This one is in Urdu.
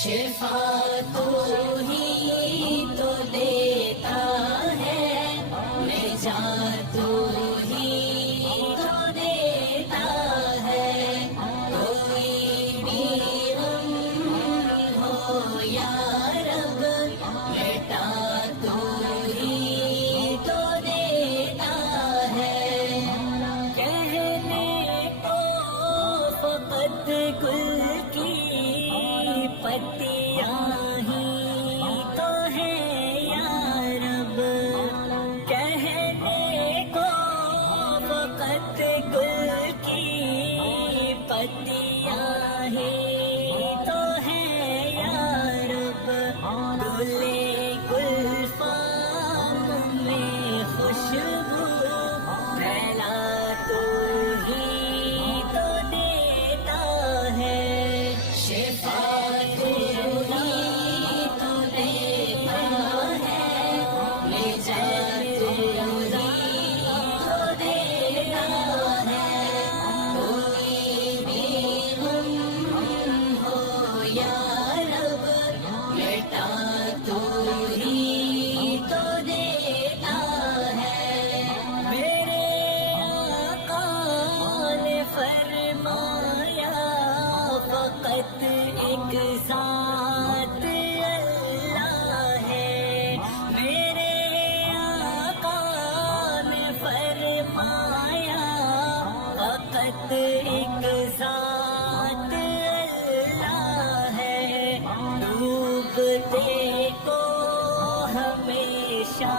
شفا تو ہی تو دیتا ہے، نجات تو ہی تو دیتا ہے، کوئی بھی غم ہو یا رب مٹا تو ہی تو دیتا ہے، کہنے کو فقط گل کی پتیاں ہی تو ہے یا رب، کہنے کو فقط گل کی پتیاں ہی تو ہے یا رب، دلے گلفام میں خوشبو پھیلا تو ہی تو دیتا ہے، شفا تو ہی تو دیتا ہے، نجات تو ہی تو دیتا ہے، کوئی بھی غم ہو یا رب مٹا تو ہی تو دیتا ہے، میرے آقا نے فرمایا فقط ایک ذات اللہ ہے، میرے آقا نے فرمایا فقط ایک ذات اللہ ہے، ڈوبتے کو ہمیشہ